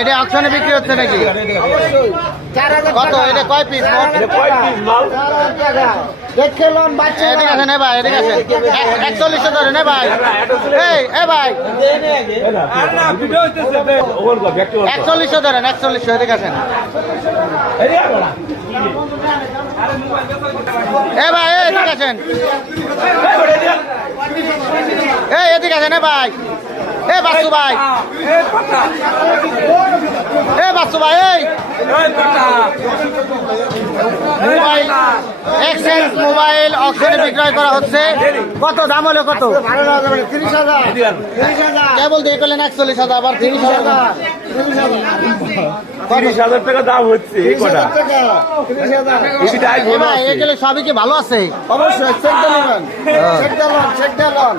এটা অকশনে বিক্রি হচ্ছে নাকি? কত? এটা কয় পিস? এদিকে আছে না ভাই? এদিকে আছে 41 ধরে না ভাই? এই ভাই 41 ধরেন, 41 এদিকে আছেন। এ ভাই এদিকে আছেন, এদিকে আছেন ভাই। বাসু ভাই, বাসু ভাই, মোবাইল এক্সচেঞ্জ মোবাইল অকশনে বিক্রয় করা হচ্ছে। কত দাম হলো? কত? 30,000। কেবল দিয়ে করলেন 41,000, আবার 30,000। 30,000 টাকা দাম হচ্ছে। এগুলো সবই কি ভালো আছে? অবশ্যই চেক দেবেন, চেক দেবেন।